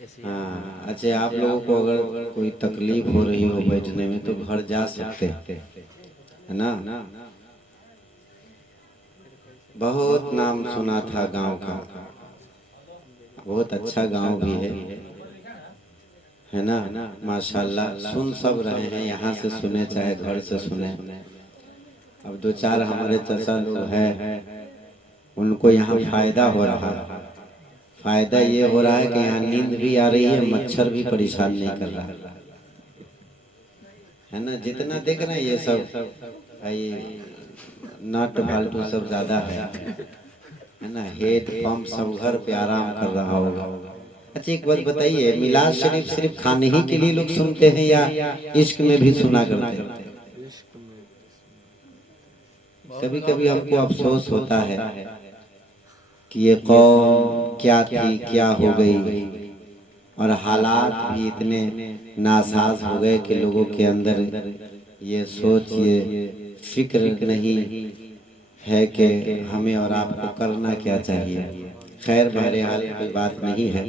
हाँ अच्छा, आप लोगों को अगर कोई तकलीफ हो रही हो बैठने में तो घर जा सकते हैं, है ना। बहुत नाम सुना था गांव का, बहुत अच्छा गांव भी है ना। माशाल्लाह सुन सब रहे हैं, यहाँ से सुने चाहे घर से सुने। अब दो चार हमारे चाचा लोग हैं, उनको यहाँ फायदा हो रहा है। फायदा ये हो रहा है कि यहाँ नींद भी आ रही है, मच्छर भी परेशान नहीं कर रहा है ना। जितना देख रहे हैं ये सब ये नट फालतू सब ज्यादा है ना। हेड पंप सब घर पे आराम कर रहा होगा। अच्छा एक बात बताइए, मिलाद शरीफ सिर्फ खाने ही के लिए लोग सुनते हैं या इश्क में भी सुना करते हैं? कभी कभी हमको अफसोस होता है कि ये कौम क्या थी क्या हो गई, और हालात भी इतने नासाज हो गए कि लोगों के अंदर ये सोच ये फिक्र नहीं है कि हमें और आपको करना क्या चाहिए। खैर बहरहाल कोई बात नहीं है,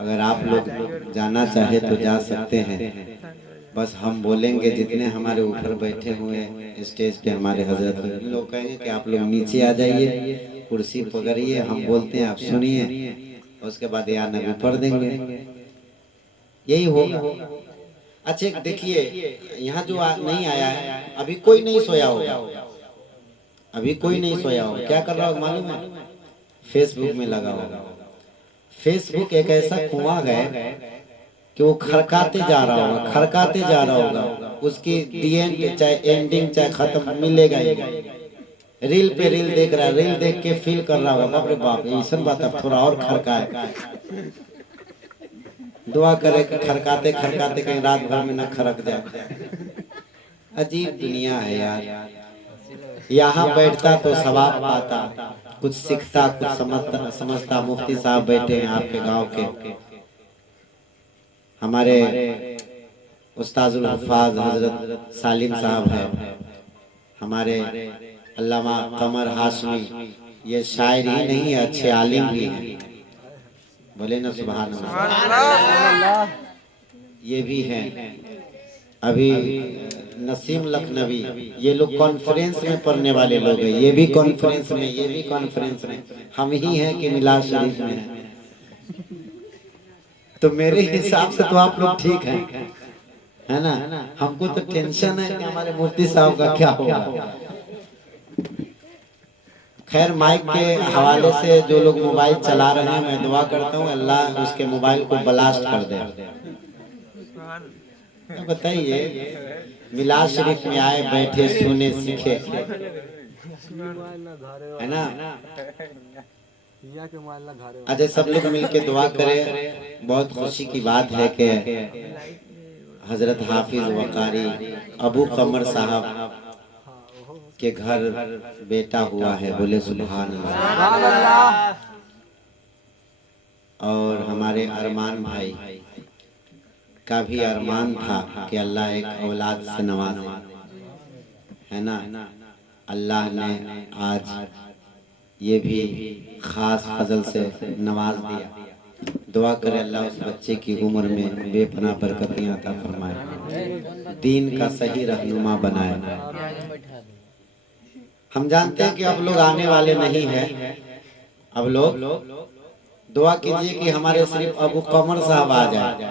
अगर आप लोग जाना चाहे तो जा सकते हैं। बस हम बोलेंगे, जितने हमारे ऊपर बैठे हुए स्टेज पे हमारे हजरत लोग कहेंगे कि आप लोग नीचे आ जाइए, कुर्सी पकड़िए, हम बोलते हैं आप सुनिए, उसके बाद यहाँ नबी पढ़ देंगे, यही होगा। अच्छा देखिए, यहाँ जो नहीं आया है अभी कोई नहीं सोया होगा, अभी कोई नहीं सोया होगा। क्या कर रहा होगा मालूम है? फेसबुक में लगा होगा। फेसबुक एक ऐसा कुआं है कि वो खड़काते जा रहा होगा, खड़काते जा रहा होगा, उसकी दी एंड चाहे एंडिंग चाहे खत्म मिलेगा ही। रील पे रील देख रहा है, रील देख के फील कर रहा होगा बाप रे बाप ऐसा बात, अब थोड़ा और खड़काए। दुआ करे कि खड़काते खड़काते कहीं रात भर में न खड़क जाए। अजीब दुनिया है यार। यहाँ बैठता तो सवाब पाता, कुछ सीखता, कुछ समझता। मुफ्ती साहब बैठे हैं आपके गांव के, हमारे उस्ताजुल हुफ़ाज़ हजरत सालिम साहब है, हमारे अल्लामा कमर हाशमी, ये शायर ही नहीं है, अच्छे आलिम भी हैं। बोले ना सुभान अल्लाह। ये भी हैं अभी नसीम लखनवी, ये लोग कॉन्फ्रेंस में पढ़ने वाले लोग हैं, ये भी कॉन्फ्रेंस में, ये भी कॉन्फ्रेंस में। हम ही हैं कि मिलाद शरीफ में हैं। तो मेरे हिसाब से तो आप लोग ठीक हैं, है ना। हमको तो टेंशन है कि हमारे मुफ्ती साहब का क्या होगा। खैर माइक के हवाले से जो लोग मोबाइल चला रहे हैं, मैं दुआ करता हूँ अल्लाह उसके मोबाइल को ब्लास्ट कर दे। बताइए, मिलाद शरीफ में आए बैठे सुने सीखे, है ना। अच्छा सब लोग मिलके दुआ करें। बहुत खुशी की बात है कि हजरत हाफिज वकारी अबू कमर साहब के घर बेटा हुआ है, बोले सुभान अल्लाह। और हमारे अरमान भाई का भी अरमान था कि अल्लाह एक औलाद से नवाजे, है ना। अल्लाह ने आज ये भी खास फजल से नवाज दिया। दुआ करे अल्लाह उस बच्चे की उम्र में बेपनाह बरकतें अता फरमाए, दीन का सही रहनुमा बनाए। हम जानते हैं कि अब लोग आने वाले नहीं हैं, अब लोग दुआ कीजिए कि हमारे सिर्फ अबू कमर साहब आ जाए,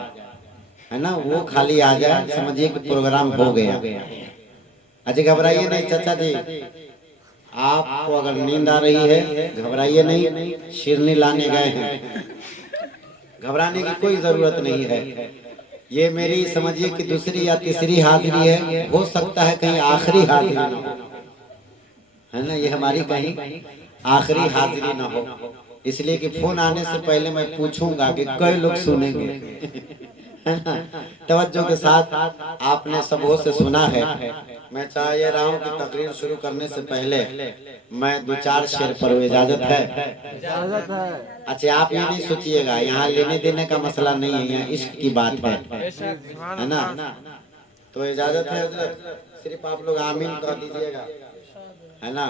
है ना, वो खाली आ जाए, समझिए कि प्रोग्राम हो गया। अच्छा घबराइए नहीं चाचा जी, आपको अगर नींद आ रही है घबराइए नहीं, शिरनी लाने गए हैं, घबराने की कोई जरूरत नहीं है। ये मेरी समझिए कि दूसरी या तीसरी हाजिरी है, हो सकता है कहीं आखिरी हाजिरी ना हो, है ना। ये हमारी कहीं आखिरी हाजिरी ना हो, इसलिए कि फोन आने से पहले मैं पूछूंगा कि कई लोग सुनेंगे, है ना। तवज्जो के साथ आपने सबों से सुना है। मैं चाह ये रहा हूँ कि तकरीर शुरू करने से पहले मैं दो चार शेर पढ़ूं, इजाजत है? इजाजत है। अच्छा आप ये नहीं सोचिएगा, यहाँ लेने देने का मसला नहीं है, यहाँ इश्क की बात है ना। तो इजाजत है हजरत, सिर्फ आप लोग आमीन कह दीजिएगा, है ना।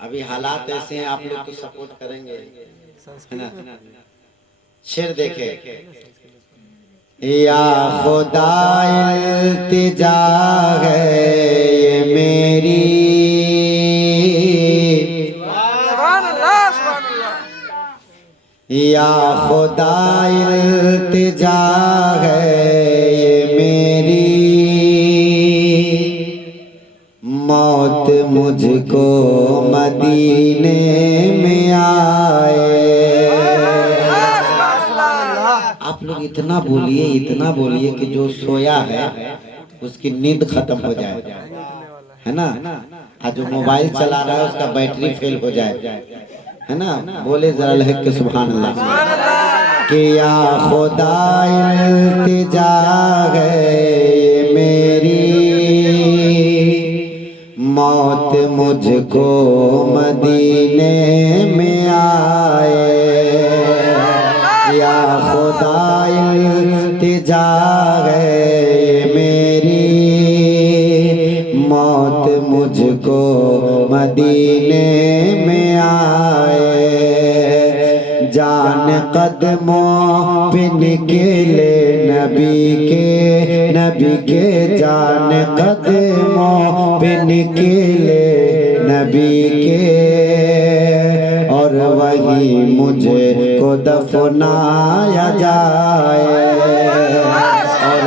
अभी हालात ऐसे हैं, आप लोग तो सपोर्ट करेंगे, है ना। शेर देखे, या खुदा इल्तिजा है ये मेरी, या खुदा इल्तिजा है ये मेरी, मौत मुझको मदीने में आए। आप लोग इतना बोलिए कि जो सोया है उसकी नींद खत्म हो जाए, है ना। आज जो मोबाइल चला रहा है उसका बैटरी फेल हो जाए, है ना। बोले जरा लहक के सुभान अल्लाह। कि या खुदा इल्तिजा है ये मेरी, मौत मुझको मदीने में आए। या खुदा इल्तिजा है ये मेरी, मौत मुझको मदीने में आए। जान कदमों पे निकले नबी के जान कदमों पे निकले नबी के, और वही मुझे को दफनाया जाए, और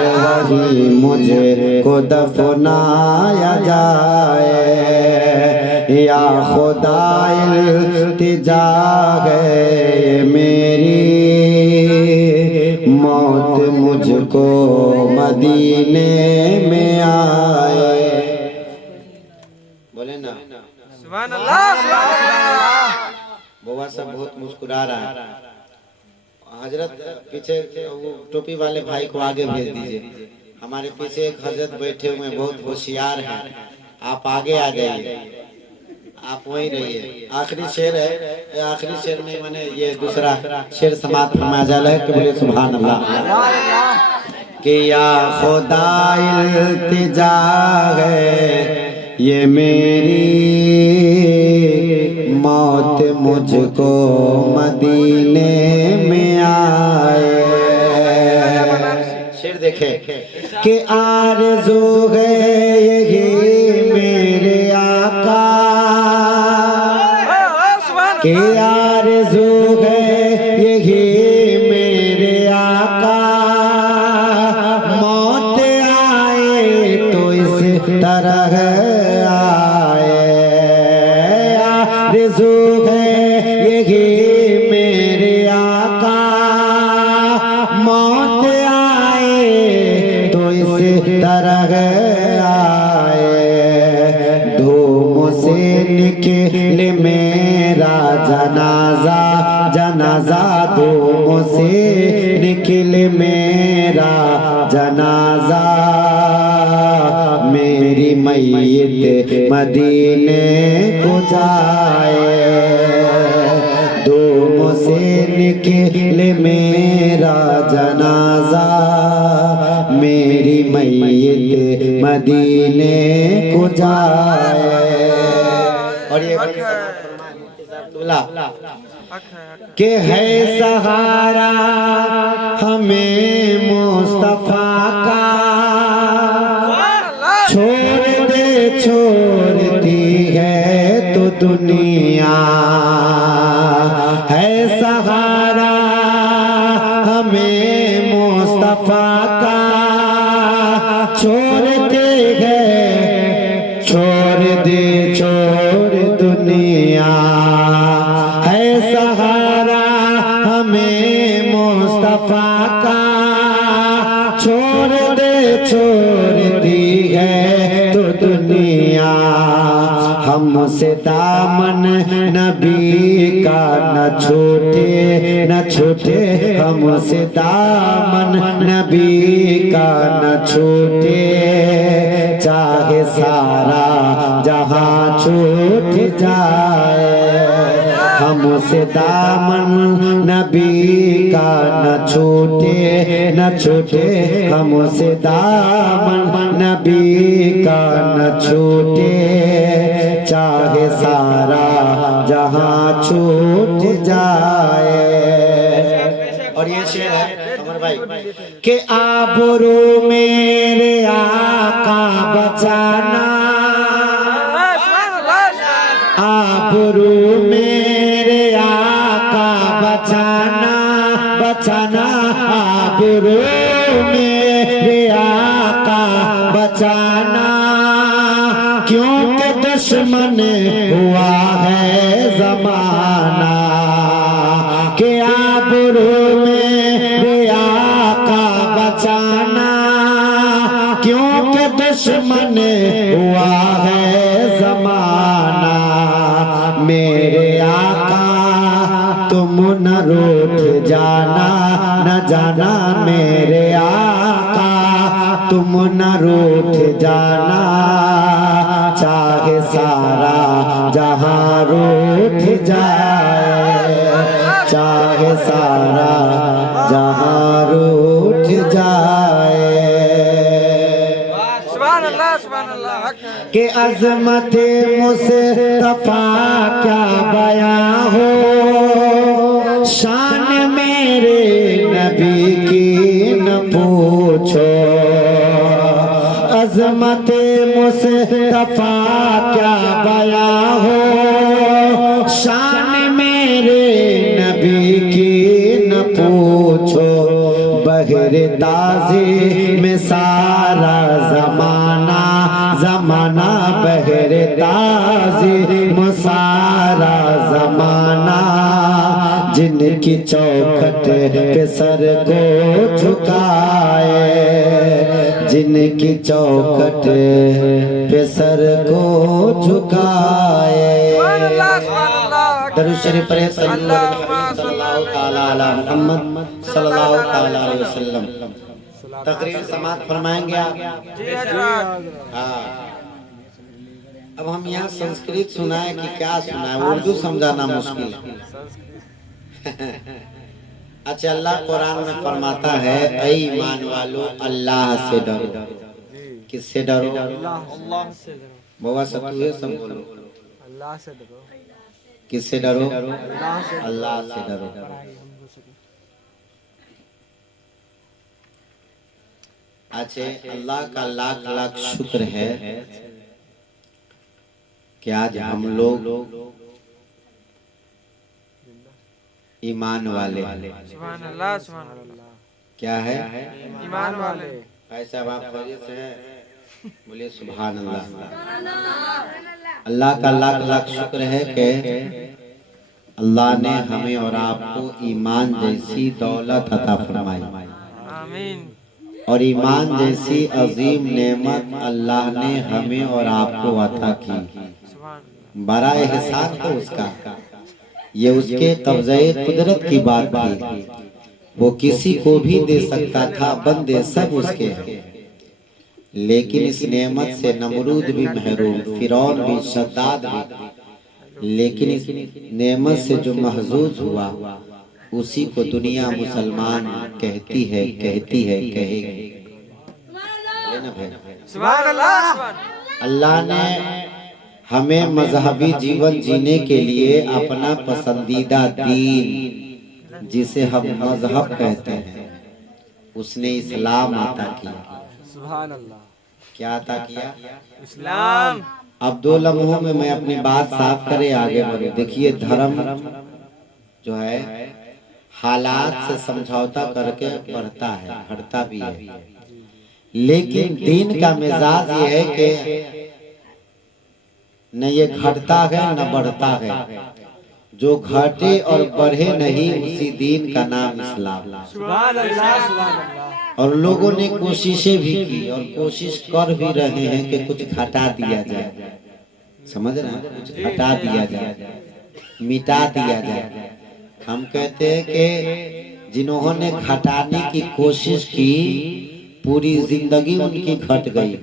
वही मुझे को दफनाया जाए। या खुदा इल्तिजा है मेरी, मौत मुझको मदीने में आए। बोले ना सुभान अल्लाह। बुआ सब बहुत मुस्कुरा रहा है। हजरत पीछे वो टोपी वाले भाई को आगे भेज दीजिए। हमारे पीछे एक हजरत बैठे हुए बहुत होशियार हैं, आप आगे आ जाइए, आप वहीं रहिए। आखिरी शेर है, आखिरी शेर नहीं माने ये दूसरा शेर समाप्त फरमाया जा रहा है कि बोले सुभान अल्लाह। कि या खुदा इल्तिजा है ये मेरी, मौत मुझको मदीने में आए। शेर देखे कि आरज़ू है यही मेरे आका, कि आरज़ू है यही मेरे आका, मौत आए तो इस तरह आए। आरज़ू है यही मेरे आका, मौत आए तो इस तरह आए। धूम से निकले मेरा जनाजा, जनाजा धूम से निकले मेरा जनाजा, मेरी मैयत मदीने को जाए। धूम से निकले मेरा जनाजा, मेरी मैयत मदीने को जाए। और ये कि है सहारा हमें मुस्तफा का, छोड़ती है तो दुनिया, है सहारा हमें मुस्तफा का, छोड़ते हैं छोड़ दुनिया, है सहारा हमें मुस्तफा का, छोड़ती है तो दुनिया। हमसे दामन नबी का न छूटे, हमसे दामन नबी का न छूटे, चाहे सारा जहां छूट जाए। हमसे दामन नबी का न छूटे, हमसे दामन नबी का न छूटे, चाहे सारा जहाँ छूट जाए। और ये शेर है अमर भाई कि आबरू मेरे आका बचाना, आबरू मेरे आका बचाना, बचाना आबरू मेरे आका बचाना, क्योंकि दुश्मन हुआ है जमाना। कि आबरू मेरे आका बचाना, क्योंकि दुश्मन हुआ है जमाना। मेरे आका तुम न रूठ जाना, न जाना मेरे आका तुम न रूठ जाना, चाहे सारा जहां रूठ जाए, चाहे सारा जहां रूठ जाए। कि अज़मत मुस्तफा क्या बयां हो, शान मेरे नबी की न पूछो। अज़मत मुस्तफा क्या बयां हो, शान मेरे नबी की न पूछो। बहर ताज़ी में सारा जमाना, जमाना बहर ताज़ी में सारा जमाना, जिनकी चौखट पे सर को झुकाए, जिनकी चौखट पे सर को झुकाए। दरूद शरीफ पढ़े सल्लल्लाहु ताला मुहम्मद सल्लल्लाहु ताला अलैहि वसल्लम। तकरीर समाप्त फरमाएंगे आप? हाँ। अब हम यहाँ संस्कृत सुनाए कि क्या सुनाए, उर्दू समझाना मुश्किल है। अच्छा, अल्लाह कुरान में फरमाता है, ऐ ईमान वालों अल्लाह से डरो। किससे डरो? अल्लाह से डरो। बाबा सब बोलो, अल्लाह से डरो। किससे डरो? अल्लाह से डरो। अच्छा, अल्लाह का लाख लाख शुक्र है कि आज हम लोग ईमान वाले। सुभान अल्लाह, सुभान अल्लाह। क्या है? ईमान वाले। ऐसा आप खैरियत से हैं? बोलिए सुभान अल्लाह। अल्लाह का लाख लाख शुक्र है कि अल्लाह ने हमें और आपको ईमान जैसी दौलत अता फरमाई। आमीन। और ईमान जैसी अजीम नेमत अल्लाह ने हमें और आपको अता की। बड़ा एहसान तो उसका, ये उसके कब्ज़े कुदरत की बात थी। वो किसी को भी दे सकता था, बंदे सब उसके हैं। लेकिन इस नेमत से नमरूद भी महरूम, फिरौन भी, शद्दाद भी। लेकिन इस नेमत से जो महजूज हुआ, उसी को दुनिया मुसलमान कहती है, कहती है, कहेगी। अल्लाह ने हमें मजहबी जीवन जीने के लिए अपना पसंदीदा दीन, जिसे हम मजहब कहते हैं, उसने इस्लाम अता किया। सुभान अल्लाह। क्या अता किया? इस्लाम। अब 2 लम्हों में मैं अपनी बात साफ करे आगे बढ़े। देखिए, धर्म जो है हालात से समझौता करके बढ़ता है, घटता भी है। लेकिन दीन का मिजाज ये है कि न ये घटता है न बढ़ता है। जो घटे और बढ़े नहीं, उसी दीन का नाम इस्लाम। सुभान अल्लाह, सुभान अल्लाह। और लोगों ने कोशिशें भी की और कोशिश कर भी रहे हैं कि कुछ घटा दिया जाए। समझ रहे हैं? कुछ घटा दिया जाए, मिटा दिया जाए। हम कहते हैं कि जिन्होंने घटाने की कोशिश की, पूरी जिंदगी उनकी घट गई।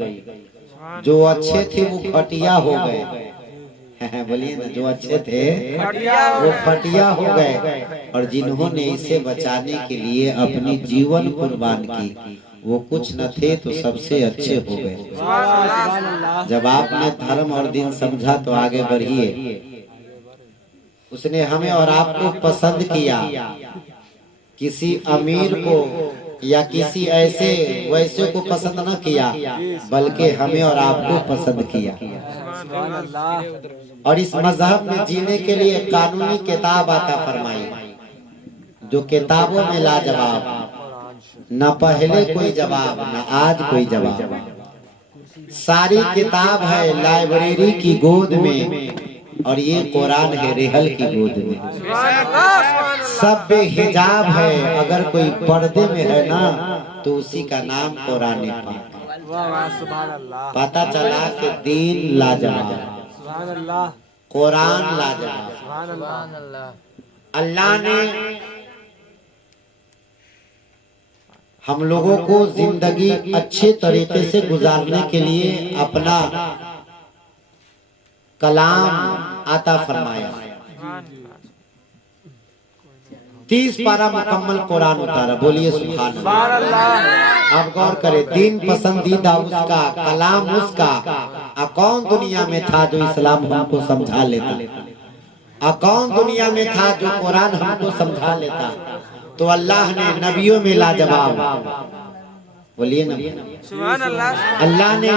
जो अच्छे थे वो घटिया हो गए। बोलिए ना, जो अच्छे थे वो घटिया हो गए। और जिन्होंने इसे बचाने के लिए अपनी जीवन कुर्बान की, वो कुछ न थे तो सबसे अच्छे हो गए। जब आपने धर्म और दीन समझा तो आगे बढ़िए। उसने हमें और आपको पसंद किया, किसी अमीर को या किसी ऐसे वैसे को पसंद न किया, बल्कि हमें और आपको पसंद किया। और इस मजहब में जीने के लिए कानूनी किताब आता फरमाई, जो किताबों में लाजवाब, न पहले कोई जवाब न आज कोई जवाब। सारी किताब है लाइब्रेरी की गोद में, और ये कुरान है रेहल की गोद में। सब बेहिजाब है, अगर कोई पर्दे में है ना तो उसी का नाम कुरान पाक। पता चला कि दीन लाजवाब, कुरान लाजवाब। अल्लाह ने हम लोगों को जिंदगी अच्छे तरीके से गुजारने के लिए अपना कलाम आता फरमाया। 30 पारा मुकम्मल कुरान उतारा, बोलिए सुभान अल्लाह। आप गौर करें, दीन पसंदीदा उसका, कलाम उसका। कौन दुनिया में था जो इस्लाम हमको समझा लेता? कौन दुनिया में था जो कुरान हमको समझा लेता? तो अल्लाह ने नबियों में लाजवाब, बोलिए ना, अल्लाह ने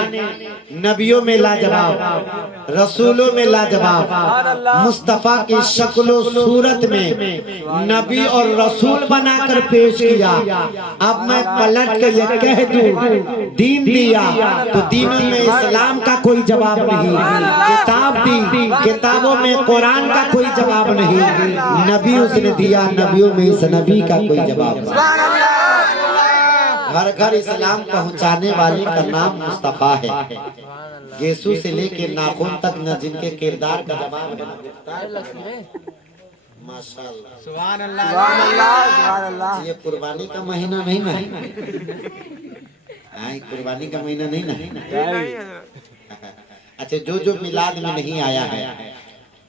नबियों में लाजवाब, रसूलों में लाजवाब, मुस्तफा की शक्लो सूरत में नबी और रसूल बनाकर पेश किया। अब मैं पलट के ये कह दूं, दीन दिया तो दीनों में इस्लाम का कोई जवाब नहीं, किताब दी, किताबों में कुरान का कोई जवाब नहीं, नबी उसने दिया, नबियों में इस नबी का कोई जवाब नहीं। घर घर इस्लाम पहुंचाने वाले का नाम मुस्तफा है। गेसू से लेके नाखून तक न जिनके किरदार का जवाब है। माशाअल्लाह, सुभान अल्लाह, सुभान अल्लाह, सुभान अल्लाह। ये कुर्बानी का महीना नहीं ना? हाँ, कुर्बानी का महीना नहीं ना? अच्छा, जो मिलाद में नहीं आया है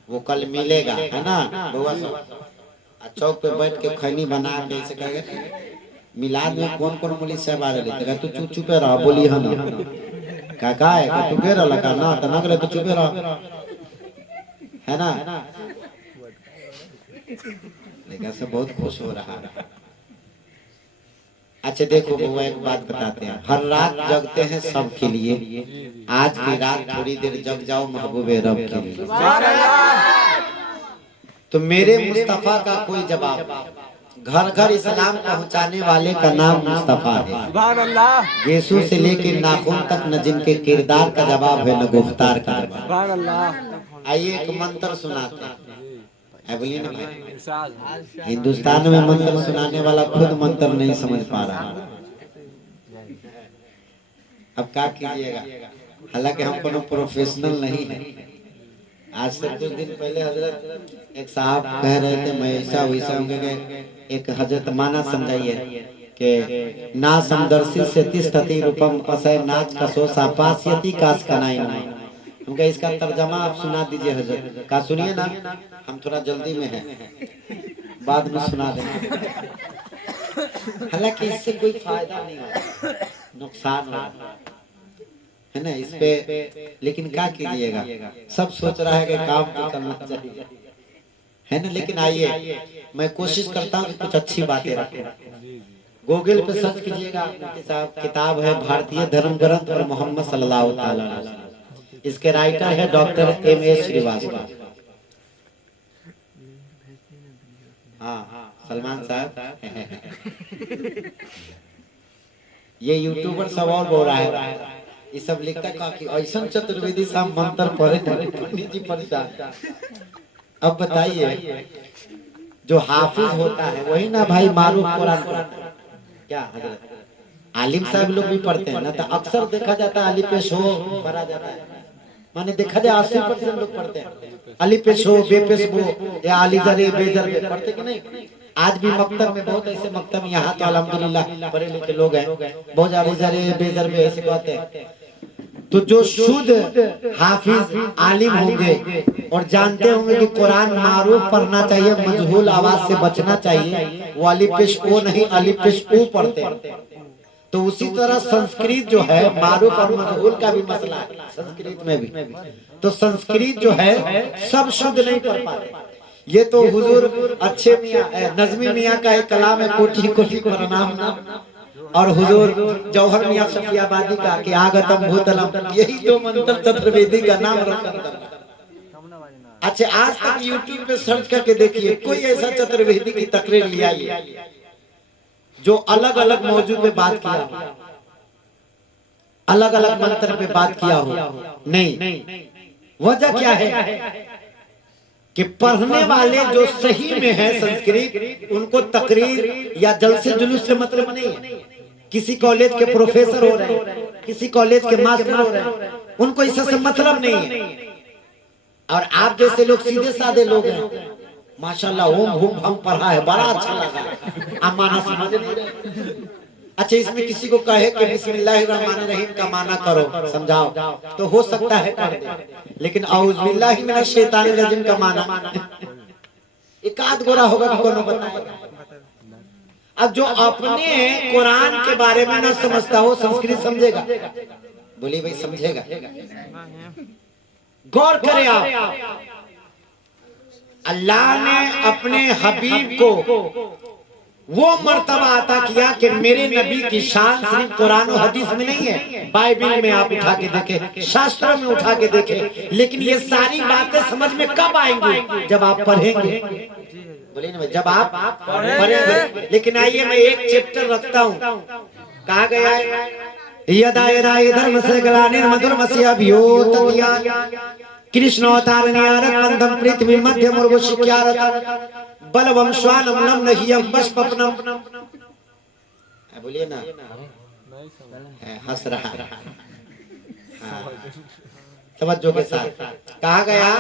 वो कल मिलेगा, है ना बउआ सब? चौक पे बैठ के खैनी बना के ऐसे कहेगा मिलाद में कौन कौन पुलिस साहब आ रहे थे, तू चुपे रहा, बोली है ना का है तू कह रहा ना तो ना करे तो चुपे रहा, है ना? लेकिन सब बहुत खुश हो रहा है। अच्छा देखो वो एक बात बताते हैं, हर रात जगते हैं सब के लिए, आज की रात थोड़ी देर जग जाओ महबूबे रब के लिए। तो मेरे मुस्तफा का कोई जवाब, घर घर इस्लाम पहुंचाने वाले का नाम मुस्तफा है। सुभान अल्लाह। यीशु से लेके नाखून तक न जिनके किरदार का जवाब है न गुफ्तार का जवाब। सुभान अल्लाह। आइए एक मंत्र सुनाते हैं, बोलिए ना भाई। हिंदुस्तान में मंत्र सुनाने वाला खुद मंत्र नहीं समझ पा रहा, अब क्या कीजिएगा? हालांकि हम कोनो प्रोफेशनल नहीं है। आज से कुछ दिन पहले हजरत एक साहब कह रहे थे मैं ऐसा वैसा होंगे, एक हजरत माना समझाइए कि ना समदर्शी से 30 रूपम पसय नाच कसो सापास्यति कास कनाई ना। उनका इसका तर्जमा आप सुना दीजिए हजरत का, सुनिए ना, हम थोड़ा जल्दी में हैं, बाद में सुना देना। हालांकि इससे कोई फायदा नहीं होगा, नुकसान होगा, है ना इस पे, लेकिन क्या कीजिएगा? सब सोच रहा है कि काम तो करना चाहिए, है ना? लेकिन आइए मैं कोशिश करता हूँ कि कुछ अच्छी बातें रखें। गूगल पे सर्च कीजिएगा, किताब है भारतीय धर्म ग्रंथ और मोहम्मद सल्लल्लाहु अलैहि वसल्लम, इसके राइटर है डॉक्टर M.A. श्रीवास्तव। हाँ सलमान साहब ये यूट्यूबर सब और बोल रहा है, ये सब लिखता है कि ऐसा चतुर्वेदी साहब मंत्र पढ़े पंडित जी परेशान। अब बताइए जो हाफिज होता है वही ना भाई मारूफ कुरान क्या हजरत? आलिम साहब लोग भी पढ़ते हैं ना, तो अक्सर देखा जाता है अली पेश हो पढ़ा जाता है, माने देखा जाए 80% लोग पढ़ते हैं अली पेश हो बेपेश हो या अली जरे बेजर बे पढ़ते कि नहीं? आज भी मकतब में बहुत ऐसे मकतब यहाँ तो अल्हम्दुलिल्लाह पढ़े लिखे लोग हैं, बहुत अली जरे बेजर बे ऐसे कहते हैं। तो जो शुद्ध हाफिज आलिम होंगे और जानते होंगे कि कुरान मारूफ पढ़ना चाहिए, मजहूल आवाज से बचना चाहिए, वो अली पेश ओ नहीं अली पेश ओ पढ़ते हैं। तो उसी तरह संस्कृत जो है मारूफ और मजहूल का भी मसला है संस्कृत में भी। तो संस्कृत जो है सब शुद्ध नहीं पढ़ पाते, ये तो हुजूर अच्छे मियाँ नजमी मियाँ का एक कलाम है, कोटि कोटि प्रणाम नाम, और हुजूर जौहर मियाँ सफियाबादी का कि आगतम भूतलम, यही दो मंत्र चतुर्वेदी का नाम रोशन करना। अच्छा, आज तक यूट्यूब पे सर्च करके देखिए, कोई ऐसा चतुर्वेदी की तकरीर लिया जो अलग अलग मौजू पे बात किया हो, अलग अलग मंत्र पे बात किया हो, नहीं। वजह क्या है कि पढ़ने वाले जो सही में है संस्कृत, उनको तकरीर या जलसे जुलूस से मतलब नहीं है। किसी कॉलेज के प्रोफेसर हो रहे हैं, किसी कॉलेज के मास्टर हो रहे हैं, उनको इससे मतलब नहीं है। और आप जैसे लोग सीधे साधे लोग हैं, माशाल्लाह ओम भूम भम पढ़ा है, बड़ा अच्छा लगा, आप माना समझ नहीं रहे। अच्छा, इसमें किसी को कहे कि बिस्मिल्लाहिर्रहमानिर्रहीम का माना करो, समझाओ, तो हो सकता है कर दे, लेकिन औज़ बिल्लाहि मिनश शैतानिर रजीम का माना एक आध गोरा होगा कि कोनो बताएगा। अब जो अपने कुरान के बारे में न समझता हो, संस्कृत समझेगा? बोलिए भाई, समझेगा? गौर करें आप, अल्लाह ने अपने हबीब को वो मर्तबा अता किया कि मेरे नबी की शान सिर्फ कुरान और हदीस में नहीं है, बाइबल में आप उठा के देखें, शास्त्रों में उठा के देखें, लेकिन ये सारी बातें समझ में कब आएंगी? जब आप पढ़ेंगे। बोलिए ना भाई, जब आप पढ़ेंगे। लेकिन आइए मैं एक चैप्टर रखता हूँ, कहा गया है यदा यदा धर्म से ग्लानिर्मधुर कृष्ण अवतार नियारत बंधम पृथ्वी मध्य मुर्गो शिक्यारत बलवम श्वानम नम नहियम बस पपनम। बोलिए ना, हंस रहा है, समझो के साथ। कहा गया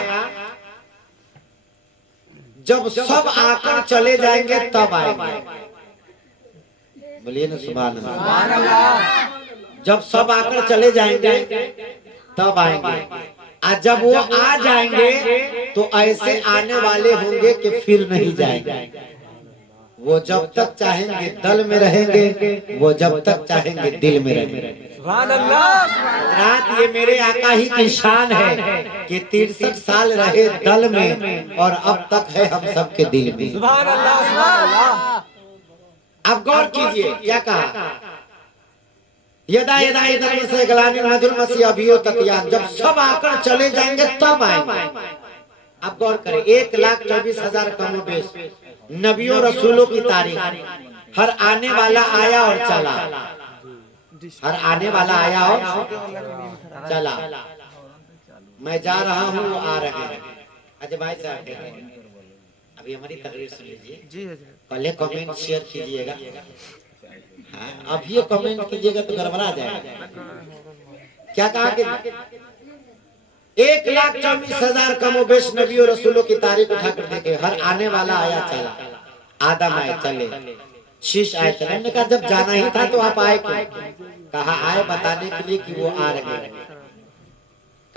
जब सब आकर चले जाएंगे तब आएंगे। बोलिए ना सुभान अल्लाह। जब सब आकर चले जाएंगे तब आएंगे, और जब वो आ जाएंगे तो ऐसे आने वाले होंगे कि फिर नहीं जाएंगे। वो जब तक चाहेंगे दल में रहेंगे, वो जब तक चाहेंगे दिल में रहेंगे। रात ये मेरे आका ही की शान है कि 63 साल रहे दल में और अब तक है हम सबके दिल में। अब गौर कीजिए क्या कहा, यदा यदा धर्म से ग्लानिर्मधुर मसीहा तकियान, जब सब आकर चले जाएंगे तब आएंगे। अब गौर करें, 1,24,000 कमोबेश नबियों रसूलों की तारीख, हर आने वाला आया और चला, हर आने वाला आया और चला। मैं जा रहा हूँ, वो आ रहे हैं। अच्छा भाई साहब, अभी हमारी तकरीर सुन लीजिए, पहले कमेंट शेयर कीजिएगा। हाँ, अब ये कमेंट कीजिएगा तो गड़बड़ा जाएगा। क्या कहा कि 1,24,000 कमोबेश नबी और रसूलों की तारीख उठाकर देखे, हर आने वाला आया चला, आदम आए चले, शीश आए चले। हमने कहा जब जाना ही था तो आप आए क्यों? कहा आए बताने के लिए कि वो आ रहे हैं।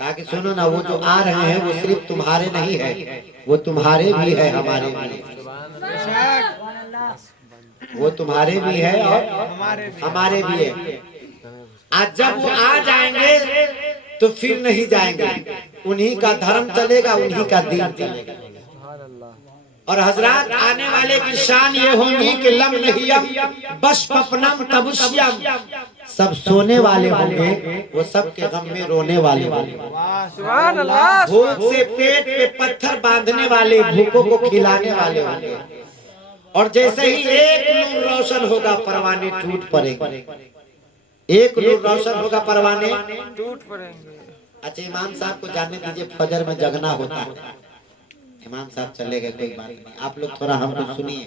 कहा कि सुनो ना, वो जो आ रहे हैं वो सिर्फ तुम्हारे नहीं है, वो तुम्हारे भी है, हमारे भी, वो तुम्हारे भी है और हमारे भी है। आज जब वो आ जाएंगे तो फिर नहीं जाएंगे, उन्हीं का धर्म चलेगा, उन्हीं का दीन चलेगा। और हजरत आने वाले की शान ये होंगी कि लम नहियम बशपनम तबुश्यम, सब सोने वाले होंगे, वो सब के गम में रोने वाले होंगे। भूख से पेट पे पत्थर बांधने वाले, भूखों को खिलाने वाले होंगे। और जैसे ही एक नूर रोशन होगा परवाने टूट पड़ेंगे, एक नूर रोशन होगा परवाने टूट पड़ेंगे। अच्छा, इमाम साहब को जाने दीजिए, फजर में जगना होता है। इमाम साहब चले गए, कोई बात नहीं, आप लोग थोड़ा हमको सुनिए।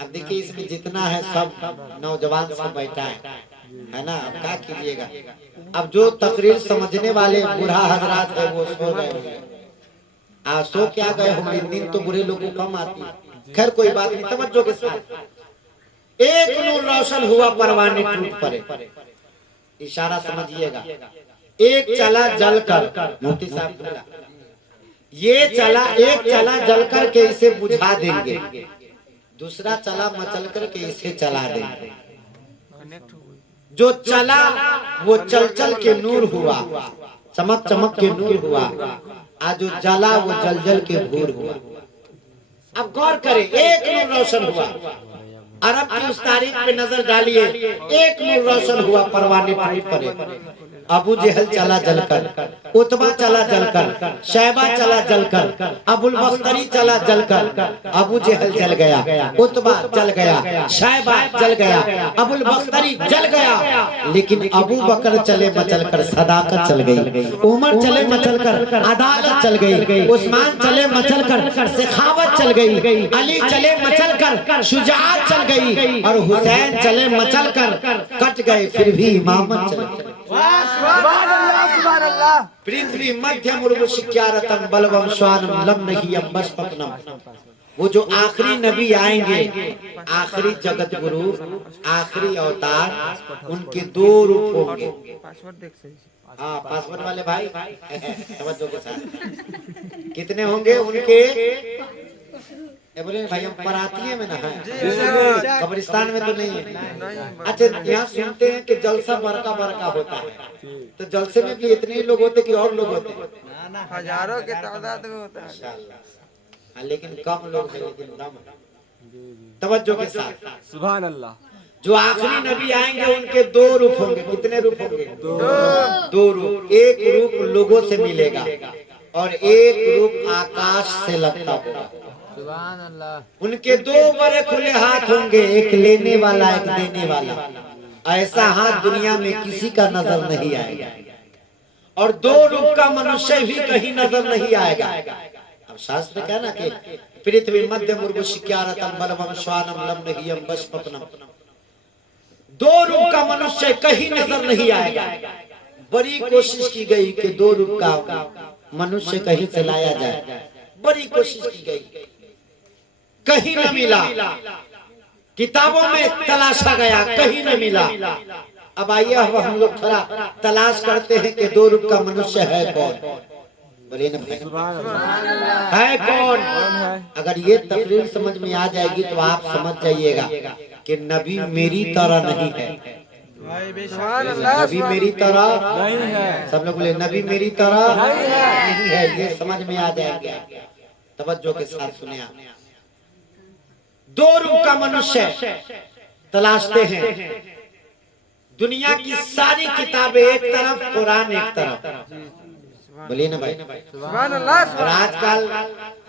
अब देखिए इसमें जितना है सब नौजवान सब बैठा है ना। अब क्या कीजिएगा, अब जो तकरीर समझने वाले बूढ़ा हजरात है वो सो गए होंगे, सो क्या गए होंगे, नींद तो बुरे लोगों को कम आती है। खैर कोई बात नहीं, तवज्जो के साथ। एक नूर रोशन हुआ परवाने टूट पड़े, इशारा समझिएगा। एक चला जलकर, मोती साहब बोला, ये चला, एक चला जलकर के इसे बुझा देंगे, दूसरा चला मचल कर के इसे चला देंगे। जो चला वो चल चल के नूर हुआ, चमक चमक के नूर हुआ, आज जो जला वो जल जल के भूर हुआ। अब गौर करें, एक नूर रोशन हुआ। अरब की उस तारीख पे नजर डालिए, एक नूर रोशन हुआ, परवाने फूट पड़े। अबू जहल चला जलकर, उतबा चला जलकर, शैबा चला जलकर, अबुल बख्तरी चला जलकर। अबू जहल जल गया, उतबा जल गया, शैबा जल गया, अबुल बख्तरी जल गया। लेकिन अबू बकर चले मचलकर सदाकत चल गई, उमर चले मचलकर अदालत चल गई, उस्मान चले मचलकर सखावत चल गई, अली चले मचलकर शुजाअत चल गई, और हुसैन चले मचलकर कट गए, फिर भी इमामत चल गई। पृथ्वी मध्यम उर्वशिक्यारतम बलवम श्वानम लम नहीं अम्बस्पनम। वो जो आखिरी नबी आएंगे, आखिरी जगत गुरु, आखिरी अवतार, उनके दो रूप होंगे। हाँ, पासवर्ड वाले भाई तवज्जो के साथ, कितने होंगे उनके? बोले भाई हम परातिये में ना है, कब्रिस्तान में तो नहीं है। अच्छा, यहाँ सुनते हैं कि जलसा बरका बरका होता है, तो जलसे में भी इतने ही लोग होते कि और लोग होते? हजारों के तादाद में होता है, लेकिन कम लोग हैं, लेकिन दम। तवज्जो के साथ, सुभान अल्लाह। जो आखिरी नबी आएंगे उनके दो रूप होंगे। कितने रूप होंगे? दो रूप। एक रूप लोगों से मिलेगा और एक रूप आकाश से लगता होगा। सुभान अल्लाह। उनके दो बड़े खुले हाथ होंगे, एक लेने वाला, एक देने वाला। ऐसा हाथ दुनिया में किसी का नजर नहीं आएगा, और दो रूप का मनुष्य भी कहीं नजर नहीं आएगा। अब शास्त्र कहना कि पृथ्वी मध्यम उर्वशिक्यारतम बलवम श्वानम लम नहियम बशपनम। दो रूप का मनुष्य कहीं नजर नहीं आएगा। बड़ी कोशिश की गई कि दो रूप का मनुष्य कहीं से लाया जाए, बड़ी कोशिश की गई, कहीं न मिला। किताबों में तलाशा गया, कहीं न मिला। अब आइए अब हम लोग थोड़ा तलाश करते हैं कि दो रूप का मनुष्य है कौन। बोले ना है कौन? अगर ये तकरीर समझ में आ जाएगी तो आप समझ जाइएगा कि नबी मेरी तरह नहीं है। नबी मेरी तरह नहीं है। सब लोग बोले नबी मेरी तरह नहीं है। ये समझ में आ जाएगा। तवज्जो के साथ सुने आप। दो रूप का मनुष्य तलाशते हैं। दुनिया की सारी किताबें एक तरफ, कुरान एक तरफ। बोलिए ना भाई। और आजकल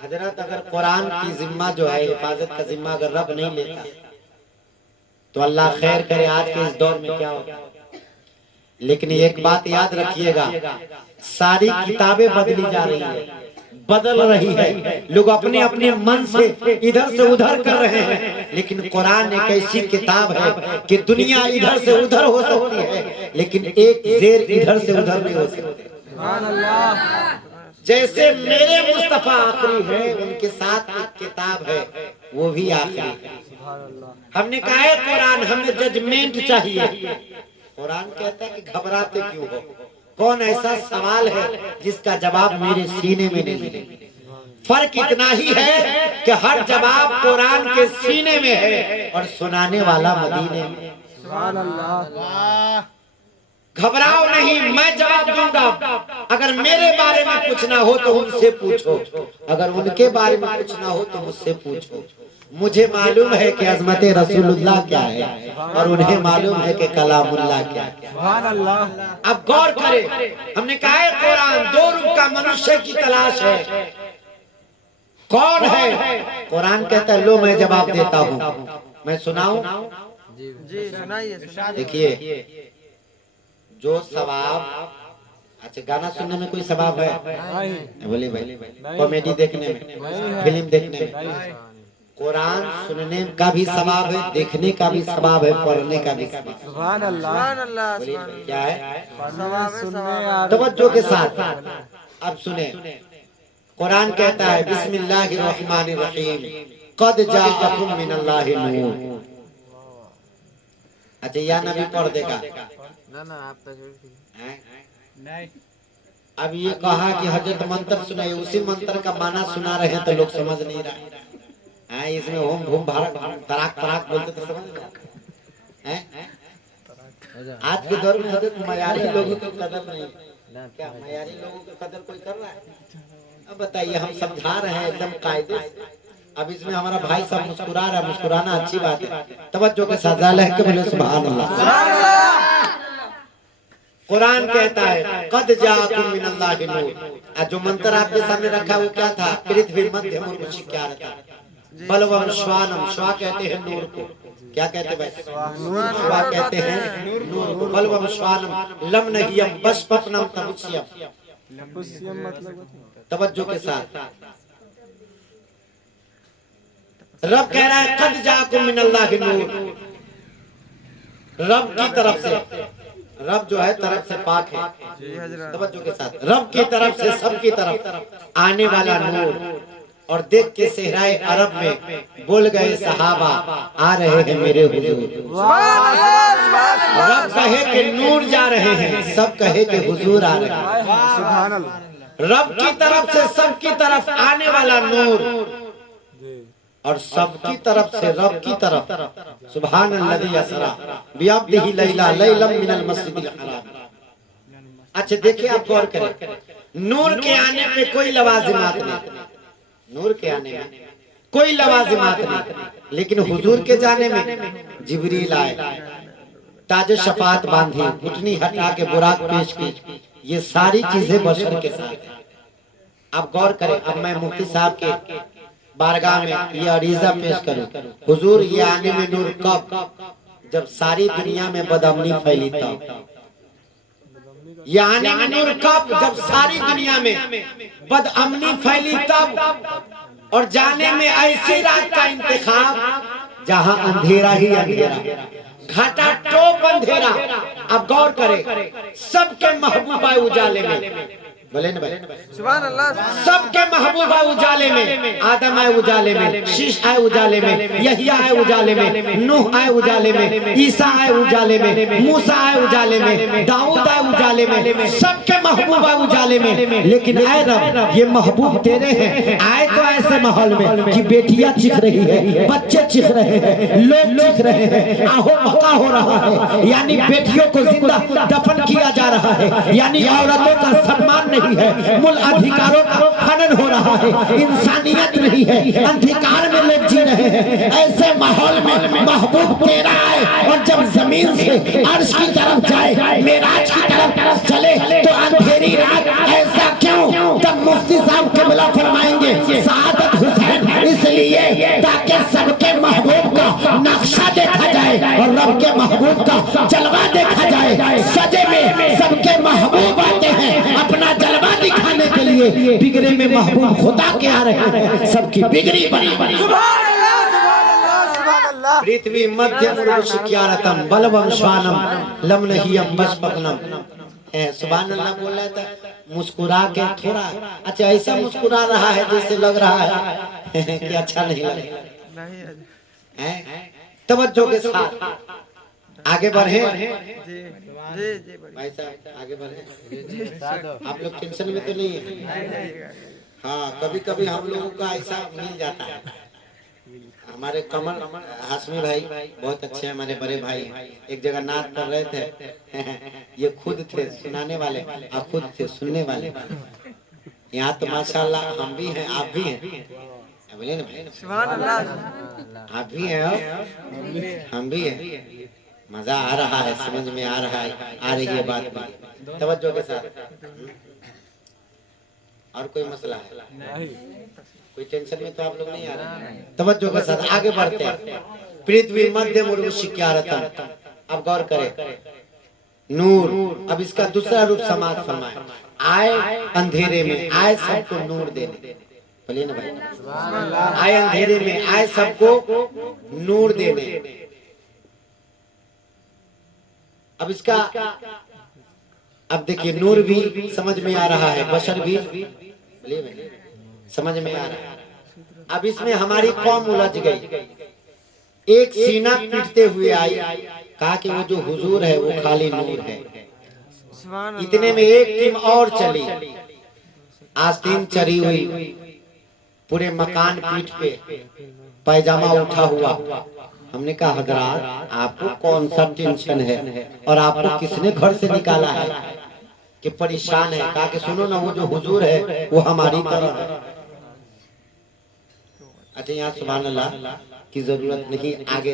हजरत अगर कुरान की जिम्मा जो है, हिफाजत का जिम्मा अगर रब नहीं लेता तो अल्लाह खैर करे आज के इस दौर में क्या होगा। लेकिन एक बात याद रखिएगा, सारी किताबें बदली जा रही है, बदल रही है। लोग अपने अपने मन से इधर से उधर कर रहे हैं, लेकिन कुरान एक ऐसी किताब है कि दुनिया इधर से उधर हो सकती है, लेकिन एक जेर इधर से उधर नहीं हो सकती। जैसे मेरे मुस्तफा आखिरी है, उनके साथ एक किताब है, वो भी आखिरी है। हमने कहा है कुरान हमें जजमेंट चाहिए। कुरान कहता है कि घबराते क्यों हो? कौन ऐसा सवाल है जिसका जवाब मेरे सीने में नहीं है? फर्क इतना ही है कि हर जवाब कुरान के सीने में है और सुनाने वाला मदीने में। घबराओ नहीं, मैं जवाब दूंगा। अगर मेरे बारे में पूछना हो तो उनसे पूछो, अगर उनके बारे में पूछना हो तो मुझसे पूछो। मुझे मालूम है कि अज़मत रसूलुल्लाह क्या है और उन्हें मालूम है कि कलामुल्लाह क्या है। अब गौर करें, हमने कहा है कुरान दो रूप का मनुष्य की तलाश है। कौन है? कुरान कहता है लो मैं जवाब देता हूँ। मैं सुनाऊं? जी सुनाइए। देखिए, जो सवाब, अच्छा गाना सुनने में कोई सवाब है? बोलिए भाई। कॉमेडी देखने में, फिल्म देखने में, कुरान सुनने का भी सवाब है, देखने का भी सवाब है, पढ़ने का भी सवाब। सुभान अल्लाह। क्या है? तवज्जो के साथ अब सुने। कुरान कहता है बिस्मिल्लाहिर्रहमानिर्रहीम क़द जाअकुम मिनल्लाहि नूर। अच्छा या नबी पढ़ देगा ना आप तो नहीं। अब ये कहा कि हजरत मंत्र सुनाइए, उसी मंत्र का माना सुना रहे हैं तो लोग समझ नहीं रहे हैं। इसमें ओम भूम भारत तराक तराक बोलते तो समझ हैं। आज के दौर में हजरत मयारी लोगों की कदर नहीं। क्या मयारी लोगों की कदर कोई कर रहा है? अब बताइए, हम समझा रहे हैं एकदम कायदे से। अब इसमें हमारा भाई सब मुस्कुरा रहा है, मुस्कुराना अच्छी बात है। तवज्जो के साथ लह के बोले सुभान अल्लाह। कुरान कहता है कद जाकुम मिनल्लाहि नूर। जो मंत्र आपके सामने रखा है वो क्या था? पृथ्वी मध्य मुर्शिक्यारता बलवम श्वानम। श्वा कहते हैं नूर को। क्या कहते हैं भाई? श्वा कहते हैं नूर को। बलवम श्वानम लम नहियम बशपनम तबुस्यम। तवज्जो के साथ रब कह रहा है कद जाकुम मिनल्लाहि नूर। रब की तरफ से, रब जो है तरफ से पाक है। तवज्जो के साथ रब की तरफ से सबकी तरफ आने वाला नूर। और देख के सहराए अरब में बोल गए सहाबा आ रहे हैं मेरे हुजूर। रब कहे कि नूर जा रहे हैं, सब कहे कि हुजूर आ रहे हैं। रब की तरफ से सबकी तरफ आने वाला नूर और सबकी तरफ से रब की तरफ। सुभान अल्लज़ी असरा बिअब्दिही लैला लैलम मिनल मस्जिदिल हराम। अच्छा देखिए, आप गौर करें, नूर के आने पे कोई लवाजिमात नहीं, नूर के आने में कोई लवाजिमात नहीं, लेकिन हुजूर के जाने में जिब्रील आए, ताज शफात बांधी, घुटनी हटा के बुराक पेश की। ये सारी चीजें बशर के साथ है। आप गौर करें, अब मैं मुफ्ती साहब के बारगाह में ये अरीजा पेश करूं, हुजूर ये आने में नूर कब? जब सारी दुनिया में बदअमनी फैली तब। ये आने में नूर कब? जब सारी दुनिया में बदअमनी फैली तब। और जाने में ऐसी रात का इंतखाब जहां अंधेरा ही अंधेरा, घाटा टोप अंधेरा। अब गौर करें, सबके महबूबा उजाले में, बोले ना भाई सुभान अल्लाह। सबके महबूबा उजाले में, आदम आए उजाले में, शीश आए उजाले में, यहिया आए उजाले में, नूह आए उजाले में, ईसा आए उजाले में, मूसा आए उजाले में, दाऊद आए उजाले में, सबके महबूबा उजाले में। लेकिन आए रब ये महबूब तेरे हैं, आए तो ऐसे माहौल में कि बेटियां चिख रही है, बच्चे चिख रहे हैं, लोग चिख रहे हैं, आहो मका हो रहा है, यानी बेटियों को जिंदा दफन किया जा रहा है, यानी औरतों का सम्मान नहीं है, मूल अधिकारों का हनन हो रहा है, इंसानियत नहीं है, अंधकार में लोग जी रहे हैं। ऐसे माहौल में महबूब तेरा आए और जब जमीन से अर्श की तरफ जाए, मेराज की तरफ चले तो अंधेरी रात। ऐसा क्यों? तब मुफ्ती साहब क़िबला फरमाएंगे सआदत हुसैन इसलिए ताकि सबके महबूब का नक्शा देखा जाए और रब के महबूब का जलवा देखा जाए। सजे में सबके महबूब आते हैं अपना जलवा दिखाने के लिए, बिगड़े में महबूब खुदा के आ रहे हैं, सबकी बिगड़ी बनी बनी। पृथ्वी मध्य मुर्शिक्यारतम बलवम श्वानम लम नहियम बशपकनम। सुभान अल्लाह बोल रहा था मुस्कुरा के थोड़ा। अच्छा ऐसा मुस्कुरा रहा है जैसे लग रहा है कि अच्छा नहीं लग रहा है। तवज्जो के साथ आगे बढ़े भाई साहब, आगे बढ़े। आप लोग टेंशन में तो नहीं है? हाँ, कभी कभी हम लोगों का ऐसा मिल जाता है। हमारे कमल हाशमी भाई बहुत अच्छे, हमारे बड़े भाई, एक जगह नाच कर रहे थे ये खुद थे सुनाने वाले और खुद थे सुनने वाले। यहाँ तो माशाल्लाह हम भी हैं, आप भी हैं, बोले ना भाई सुभान अल्लाह। आप भी हैं, हम भी हैं। मजा आ रहा है, समझ में आ रहा है, आ रही है बात भी। तवज्जो के साथ। और कोई मसला है? कोई टेंशन में तो आप लोग नहीं आ रहे? तवज्जो के साथ आगे बढ़ते हैं। पृथ्वी मध्य मुर्शिक्यारतम। अब गौर करें, नूर। अब इसका दूसरा रूप समाज फरमाए, आए अंधेरे में, आए सबको नूर देने। बोलिए ना भाई, आए अंधेरे में, आए सबको नूर देने। अब इसका, अब देखिए नूर भी समझ में आ रहा है, बशर भी समझ में आ रहा है। अब इसमें हमारी कौम उलझ गई। एक सीना पीटते हुए आई, कहा कि वो जो हुजूर है वो खाली नूर है। इतने में एक टीम और चली, आस्तीन चढ़ी हुई, पूरे मकान पीठ पे, पैजामा उठा हुआ। हमने कहा हजरात आपको कौन सा टेंशन है और आपको किसने घर से निकाला है कि परेशान है? कहा कि सुनो ना, वो जो हुजूर है वो हमारी तरह है। अच्छा यहाँ सुभान अल्लाह की जरूरत नहीं, आगे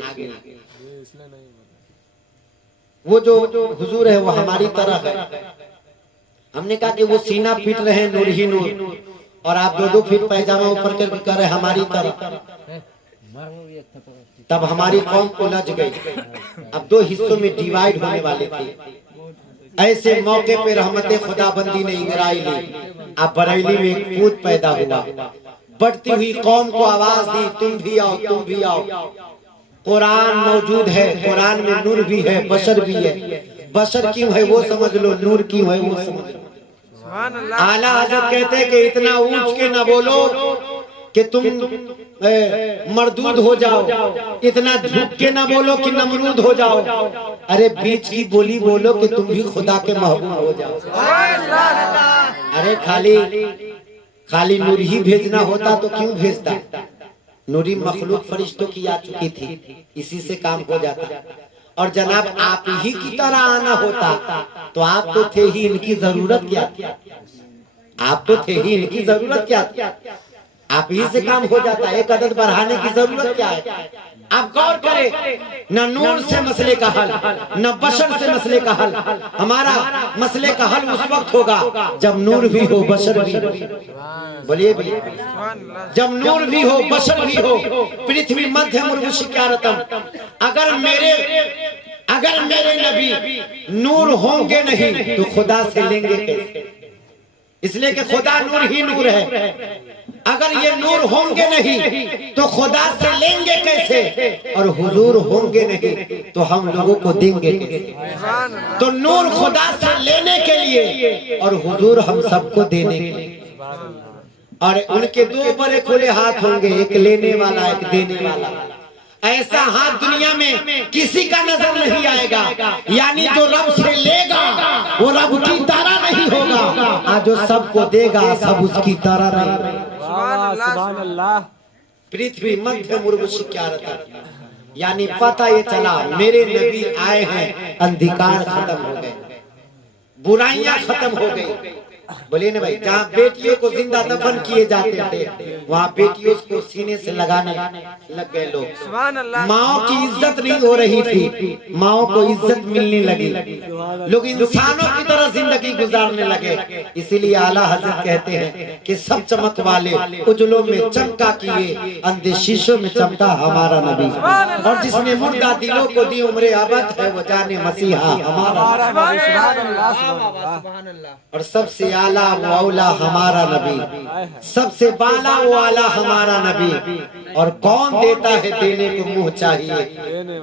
वो जो हुजूर है वो हमारी तरह है। हमने कहा कि वो सीना पीट रहे हैं नूर ही नूर, और आप 2-2 फीट पैजामा ऊपर करके कर रहे हमारी तरह। तब हमारी कौम उलझ गई, अब 2 हिस्सों में डिवाइड होने वाले थे। ऐसे मौके पे रहमते खुदाबंदी ने इंगराई ली, अब बरेली में एक कूद पैदा हुआ, बढ़ती हुई कौम को आवाज दी, तुम भी आओ, तुम भी आओ। कुरान मौजूद है, कुरान में नूर भी है, बशर भी है। बशर क्यों है वो समझ लो, नूर क्यों है वो समझ लो। आला हजरत कहते हैं कि इतना ऊंच के न बोलो कि तुम मरदूद हो जाओ, इतना झुक के ना बोलो कि नमरूद हो जाओ। अरे बीच की बोली बोलो कि तुम भी खुदा के महबूब हो जाओ। अरे खाली नूर ही भेजना होता तो क्यों भेजता? नूरी मखलूक फरिश्तों की आ चुकी थी, इसी से काम हो जाता। और जनाब आप ही की तरह आना होता तो आप तो थे ही, इनकी जरूरत क्या थी? आप तो थे ही, इनकी जरूरत क्या थी? आप ही से काम हो जाता, एक अदद बढ़ाने की जरूरत क्या है? आप गौर करें, न नूर से मसले का हल, न बशर से मसले का हल। हमारा मसले का हल उस वक्त होगा जब नूर भी हो, बशर भी हो। बोलिए भी, जब नूर भी हो, बशर भी हो। पृथ्वी मध्य मुर्शिकारतम। अगर मेरे नबी नूर होंगे नहीं तो खुदा से लेंगे कैसे? इसलिए कि खुदा नूर ही नूर है। अगर ये नूर होंगे नहीं तो खुदा से लेंगे कैसे? और हुजूर होंगे नहीं तो हम लोगों को देंगे कैसे? तो नूर खुदा से लेने के लिए और हुजूर हम सबको देने के लिए। और उनके 2 बड़े खुले हाथ होंगे, एक लेने वाला, एक देने वाला। ऐसा हाथ दुनिया में किसी का नजर नहीं आएगा। यानी जो रब से लेगा वो रब की तरह नहीं होगा, आज जो सबको देगा सब उसकी तरह नहीं। सुभान अल्लाह। पृथ्वी मध्य मुर्शिकारतम, यानी पता ये चला मेरे नबी आए हैं, अंधकार खत्म हो गए, बुराइयां खत्म हो गई। बोलिए ना भाई, जहाँ बेटियों को जिंदा दफन किए जाते थे वहाँ बेटियों को सीने से लगाने लग गए लोग। माओ की इज्जत नहीं हो रही थी, माओ को इज्जत मिलने लगी, लोग इंसानों की तरह जिंदगी गुजारने लगे। इसीलिए आला हजरत कहते हैं कि सब चमक वाले उजलों में चमका किए, अंधे शीशों में चमका हमारा नबी। और जिसने मुर्दा दिलों को दी उम्र अबद है, वो जाने मसीहा हमारा। और सबसे आला मौला हमारा नबी, सबसे बाला वो आला हमारा नबी। और कौन देता है देने को मुंह चाहिए,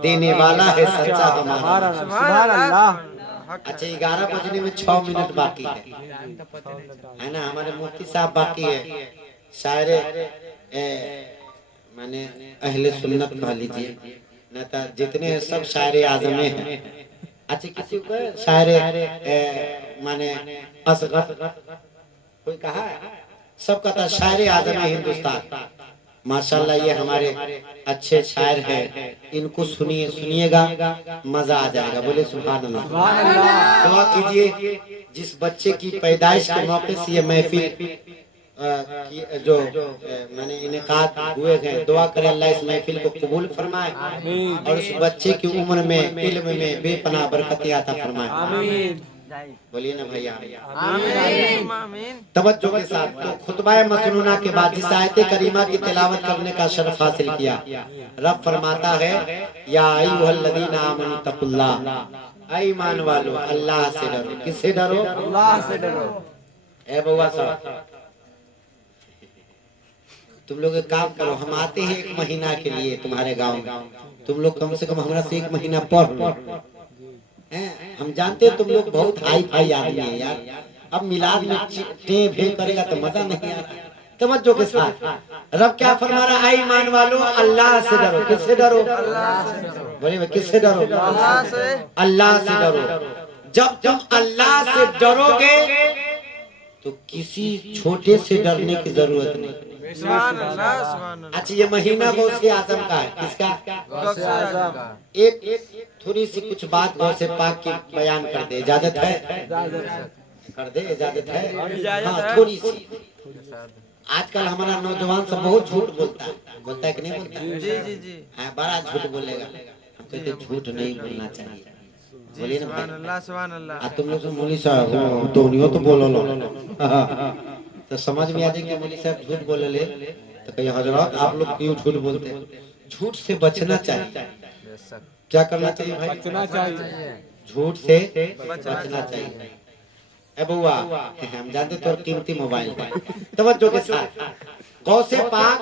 देने वाला है सच्चा हमारा। सुभान अल्लाह। अच्छा 11 बजने में 6 मिनट बाकी है ना? हमारे मुफ्ती साहब बाकी है, शायरे माने अहले सुन्नत कह लीजिए, न तो जितने हैं सब शायरे आजमे हैं। अच्छा किसी को शायरे माने असगर कोई कहा है? सब कहता शायरे आजम है हिंदुस्तान। माशाल्लाह ये हमारे अच्छे शायर हैं, इनको सुनिएगा मजा आ जाएगा। बोले सुभान अल्लाह। दुआ कीजिए जिस बच्चे की पैदाइश के मौके से ये महफिल जो मैंने इनेकाद हुए हैं, दुआ करें अल्लाह इस महफिल को कबूल फरमाए और उस बच्चे की उम्र में, इल्म में बेपनाह बरकत अता फरमाए। बोलिए ना भैया आमीन। तवज्जो के साथ तो खुतबा मसनूना के बाद जिस आयत करीमा की तिलावत करने का शर्फ हासिल किया, रब फरमाता है या अय्युहल्लज़ीना आमनू तक़ुल्लाह, ऐ ईमान वालो अल्लाह से डरो। किससे डरो? अल्लाह से डरो। ए बउआ साहब तुम लोग एक काम करो, हम आते हैं 1 महीना के लिए तुम्हारे गाँव में, तुम लोग कम से कम हमरा से 1 महीना पढ़ लो। हम जानते हैं तुम लोग बहुत हाई फाई आदमी है यार, अब मिलाद में टे भे करेगा तो मजा नहीं आता। तवज्जो के साथ रब क्या फरमा रहा है? ईमान वालों अल्लाह से डरो। किससे डरो? बोले किससे डरो? अल्लाह से डरो। जब तुम अल्लाह से डरोगे तो किसी छोटे से डरने की जरूरत नहीं। अच्छा ये महीना गौसे आजम का है, किसका? एक थोड़ी सी कुछ बात गौसे पाक की बयान कर दे, इजाजत है? कर दे, इजाजत है? हाँ थोड़ी सी। आजकल हमारा नौजवान सब बहुत झूठ बोलता है कि नहीं बोलता? जी जी जी हाँ, बड़ा झूठ बोलेगा। हम कहते झूठ नहीं बोलना चाहिए, बोलिए ना सुभान भाई। अल्लाह सुभान अल्लाह। तुम लोग से मौली साहब तो नहीं हो तो बोलो लो तो समझ में आ जाए कि मौली साहब झूठ बोले ले तो कहिए हजरत आप लोग क्यों झूठ बोलते हैं? झूठ से बचना चाहिए। क्या करना चाहिए भाई? बचना चाहिए। झूठ से बचना चाहिए। ए बुआ, हम जानते तो कीमती मोबाइल है। तवज्जो के साथ, गौसे पाक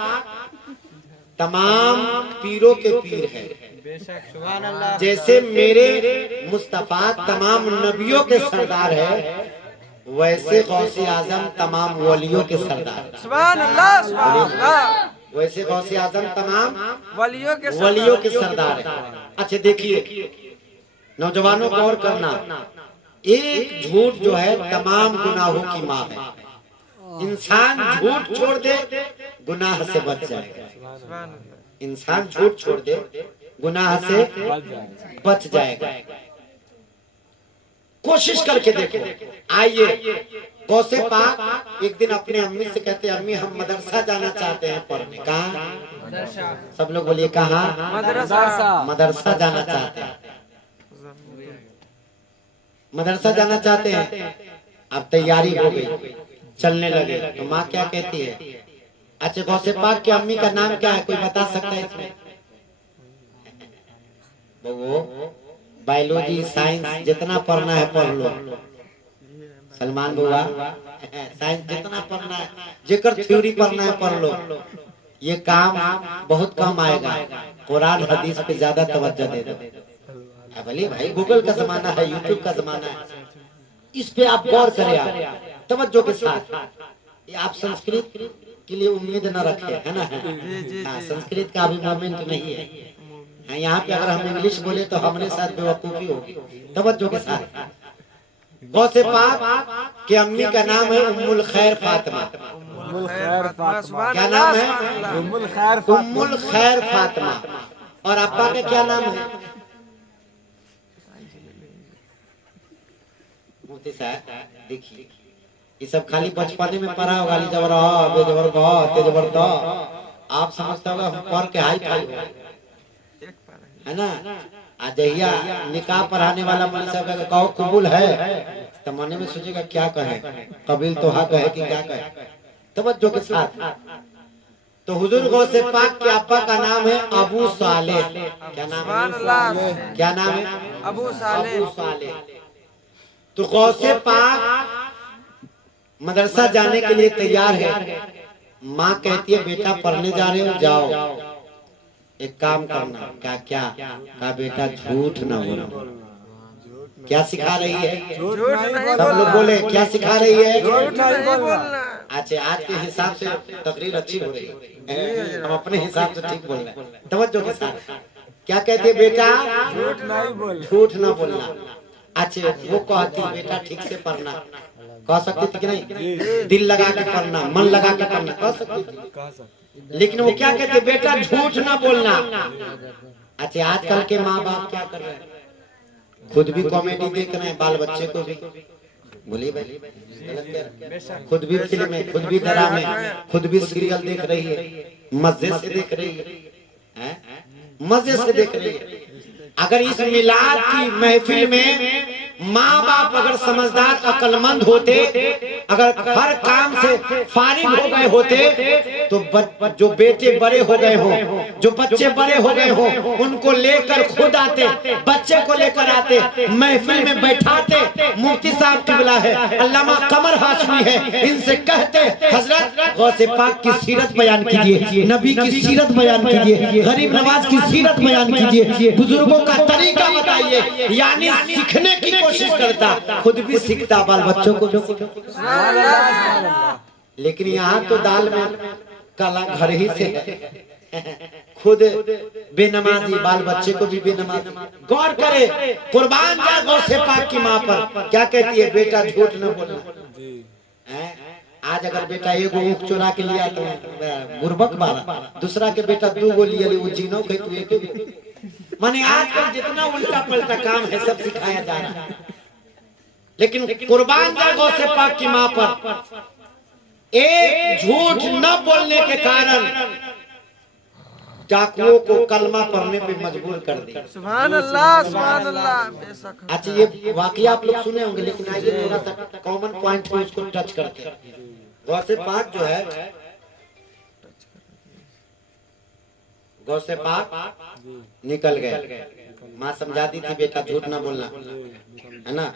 तमाम पीरों के पीर है। बेशक सुभान अल्लाह। जैसे मेरे मुस्तफा तमाम नबियों के सरदार है, वैसे गौसे आजम तमाम वलियों के सरदार है। सुभान अल्लाह सुभान अल्लाह। वैसे गौसे आजम तमाम वलियों के सरदार है। अच्छा देखिए नौजवानों को और करना, एक झूठ जो है तमाम गुनाहों की माँ है। इंसान झूठ छोड़ दे गुनाह से बच जाएगा। सुभान अल्लाह। इंसान झूठ छोड़ दे गुनाह से बच जाएगा। कोशिश करके देखो। आइए गौसे पाक एक दिन अपने अम्मी से कहते, अम्मी हम मदरसा जाना चाहते हैं पढ़ने। कहाँ? सब लोग बोलिए कहाँ? मदरसा जाना चाहते हैं। मदरसा जाना चाहते हैं। अब तैयारी हो गई, चलने लगे तो माँ क्या कहती है? अच्छा गौसे पाक की अम्मी का नाम क्या है, कोई बता सकता है इसमें? वो बायोलॉजी साइंस जितना पढ़ना है पढ़ लो। सलमान बुआ साइंस जितना पढ़ना है, जेकर थ्योरी पढ़ना है पढ़ लो। ये काम बहुत कम आएगा, कुरान हदीस पे ज्यादा तवज्जो दे दो। भले भाई गूगल का जमाना है, यूट्यूब का जमाना है, इस पे आप गौर करें, आप तवज्जो के साथ। ये आप संस्कृत के लिए उम्मीद न रखें, है ना? हाँ, संस्कृत का अभी मोमेंट नहीं है। हाँ, यहाँ पे अगर हम इंग्लिश बोले तो हमारे साथ बेवकूफी होगी। तवज्जो के साथ। गौसे पाक के अम्मी का नाम है उम्मुल खैर फातिमा। क्या नाम है? उम्मुल खैर फातिमा। और अब्बा का क्या नाम है? मोती साहब देखिए, ये सब खाली बचपने में पढ़ा होगा, जबर जबर जबर। आप समझता होगा हम पढ़ के हाई फाई है ना? अजहिया निकाह पढ़ाने वाला मौलवी साहब का कहो कबूल है तो मन में सोचेगा क्या कहे, कबील तो हाँ कहे कि क्या कहे। तवज्जो के साथ। तो हुजूर गौसे पाक के अब्बा का नाम है अबू सालेह। क्या नाम है? क्या नाम है? अबू सालेह। तो गौसे पाक मदरसा जाने के लिए तैयार है। माँ कहती है बेटा पढ़ने जा रहे हो, जाओ, एक काम करना। क्या क्या? कहा बेटा झूठ ना बोलो। क्या सिखा रही है? सब लोग बोले क्या सिखा रही है? अच्छा, आज के हिसाब से तकरीर अच्छी हो रही है, हम अपने हिसाब से ठीक बोल रहे हैं। तवज्जो के साथ। क्या कहते बेटा? झूठ ना बोलना। अच्छा, वो कहती बेटा ठीक से पढ़ना। कह सकती थी कि नहीं? दिल लगा के पढ़ना, मन लगा के पढ़ना, कह सकती थी। लेकिन वो क्या कहते बेटा झूठ ना बोलना। अच्छा, आजकल के माँ बाप क्या कर रहे हैं? खुद भी कॉमेडी देख रहे हैं, बाल बच्चे को भी। बोलिए भाई, खुद भी फिल्म, खुद भी ड्रामे, खुद भी सीरियल देख रही है, मजे से देख रही है, मजे से देख रही है। अगर इस मिलाद की महफिल में माँ बाप अगर समझदार अक्लमंद होते, अगर हर काम से फारिग हो गए होते, तो जो बेटे बड़े हो गए हो, जो बच्चे बड़े हो गए हो, उनको लेकर खुद आते, बच्चे को लेकर आते, महफिल में बैठाते। मुफ्ती साहब किबला है, अल्लामा कमर हाशमी है, इनसे कहते हजरत गौसे पाक की सीरत बयान कीजिए, नबी की सीरत बयान कीजिए, गरीब नवाज की सीरत बयान कीजिए, बुजुर्गों का तरीका बताइए। यानी सीखने की कोशिश करता, खुद भी सीखता, बाल बच्चों को भी सीखता। लेकिन यहाँ तो दाल में काला घर ही से है। खुद बेनमाजी, बाल बच्चे को भी बेनमाजी। गौर करे, कुर्बान जा गौसे पाक की माँ पर। क्या कहती है? बेटा झूठ न बोलना। आज अगर बेटा एगो ऊख चोरा के लिया तो गुरबक बारा, दूसरा के बेटा दू गो लिया, वो जीनो कही तू एक। माने आजकल जितना उल्टा पलटा काम है सब सिखाया जा रहा है। लेकिन कुर्बान जा गौसे पाक की माँ पर। एक झूठ न बोलने के कारण डाकुओं को कलमा पढ़ने पे मजबूर कर दिया। सुभान अल्लाह, सुभान अल्लाह। बेशक। अच्छा, ये वाकया आप लोग सुने होंगे, लेकिन आइए थोड़ा सा कॉमन पॉइंट है उसको टच करते हैं। गौसे पाक जो है, गौसे पाक निकल गए। माँ समझाती थी बेटा झूठ ना बोलना, है ना,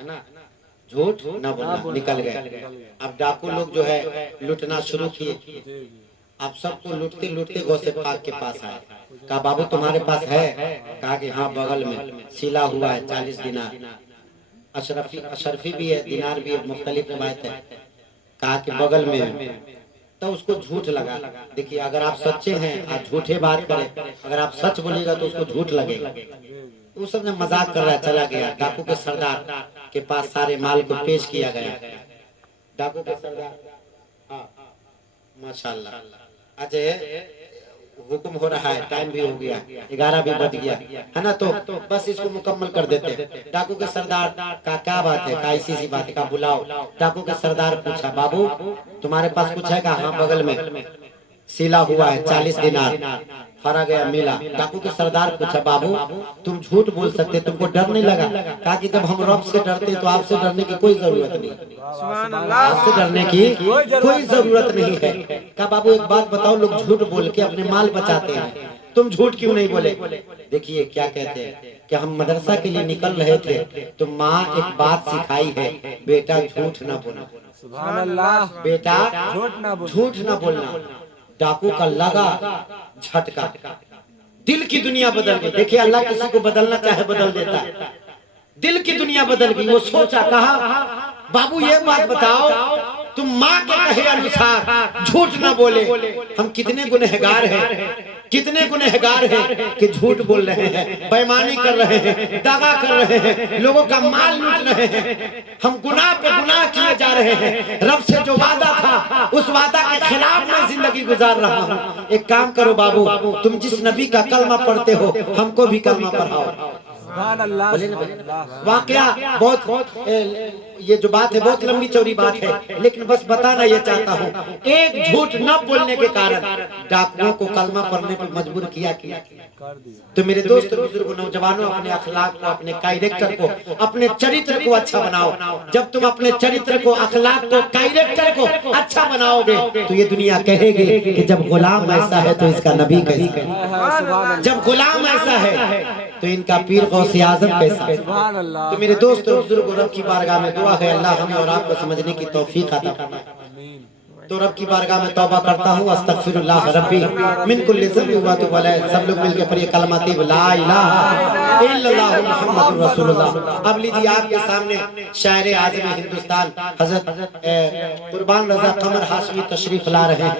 झूठ ना बोलना। निकल गए। अब डाकू लोग जो है लूटना शुरू किए। अब सबको लूटते लूटते गौसे पाक के पास आए। कहा बाबू तुम्हारे पास है? कहा कि हाँ बगल में सिला हुआ है 40 दिनार। अशरफी भी है, दिनार भी है, मुख्तलिफ रिवायत है। कहा कि बगल में है। तो उसको झूठ लगा। देखिए, अगर आप सच्चे हैं आप झूठे बात करें, अगर आप सच बोलिएगा तो उसको झूठ लगेगा। वो सब ने मजाक कर रहा है, चला गया। डाकू के सरदार के पास सारे माल को पेश किया गया। डाकू के सरदार, हाँ माशाल्लाह। अजय हुक्म हो रहा है, टाइम भी हो गया, 11 भी बज गया, है ना, तो बस इसको मुकम्मल कर देते। डाकू के सरदार का क्या बात है? का ऐसी सी बात है, का बुलाओ। डाकू के सरदार पूछा बाबू तुम्हारे पास कुछ है? का हाँ बगल में सिला हुआ है 40 दिनार। फरा गया मिला। डाकू के सरदार पूछा बाबू तुम झूठ बोल सकते, तुमको डर नहीं लगा? कहा कि जब हम रब से डरते तो आपसे डरने की कोई जरूरत नहीं, सुभान अल्लाह। आपसे डरने की कोई जरूरत नहीं है। कहा बाबू एक बात बताओ, लोग झूठ बोल के अपने माल बचाते हैं, तुम झूठ क्यों नहीं बोले? देखिए क्या कहते हैं कि हम मदरसा के लिए निकल रहे थे तो माँ एक बात सिखाई है, बेटा झूठ ना बोलना। सुभान अल्लाह। बेटा झूठ ना बोलना। डाकू का लगा झटका, दिल की दुनिया बदल गई। देखिए अल्लाह किसी को बदलना चाहे बदल देता है। दिल की दुनिया बदल गई। वो सोचा, कहा बाबू ये बात बताओ, तुम माँ के कहे अनुसार झूठ ना बोले। हम कितने गुनहगार हैं, कितने गुनहगार हैं कि झूठ बोल रहे हैं, बेईमानी कर रहे हैं, दगा कर रहे हैं, लोगों का माल लूट रहे हैं। हम गुनाह पे गुनाह किए जा रहे हैं। रब से जो वादा था उस वादा के खिलाफ मैं जिंदगी गुजार रहा हूँ। एक काम करो बाबू, तुम जिस नबी का कलमा पढ़ते हो हमको भी कलमा पढ़ाओ। सुभान अल्लाह। वाकया बहुत ये जो बात है बहुत लंबी चौड़ी बात है, लेकिन बस बताना ये चाहता हूँ, एक झूठ न बोलने के कारण डाकुओं को कलमा पढ़ने पर मजबूर किया। तो मेरे दोस्त बुजुर्ग नौजवानों, अपने अखलाक को, अपने कैरेक्टर को, अपने चरित्र को अच्छा बनाओ। जब तुम अपने चरित्र को, अखलाक को, कैरेक्टर को अच्छा बनाओगे तो ये दुनिया कहेगी कि जब गुलाम ऐसा है तो इसका नबी कैसा है, जब गुलाम ऐसा है तो इनका पीर गौसे आजम कैसा है। सुभान अल्लाह। तो मेरे दोस्त बुजुर्ग, रब की बारगाह में दुआ है अल्लाह हमें और आपको समझने की तौफीक अता फरमाए। तो रब की बारगाह में तौबा करता हूँ, अस्तगफिरुल्लाह रब्बी मिन कुल्ली ज़ंबि व अतूबु अलैह। सब लोग मिलकर पढ़िए कलमा तैयबा ला इलाहा इल्लल्लाह मुहम्मदुर रसूलुल्लाह। अब लीजिए आपके सामने शायर आज़म हिंदुस्तान हज़रत कुर्बान रज़ा कमर हाशमी तशरीफ ला रहे हैं।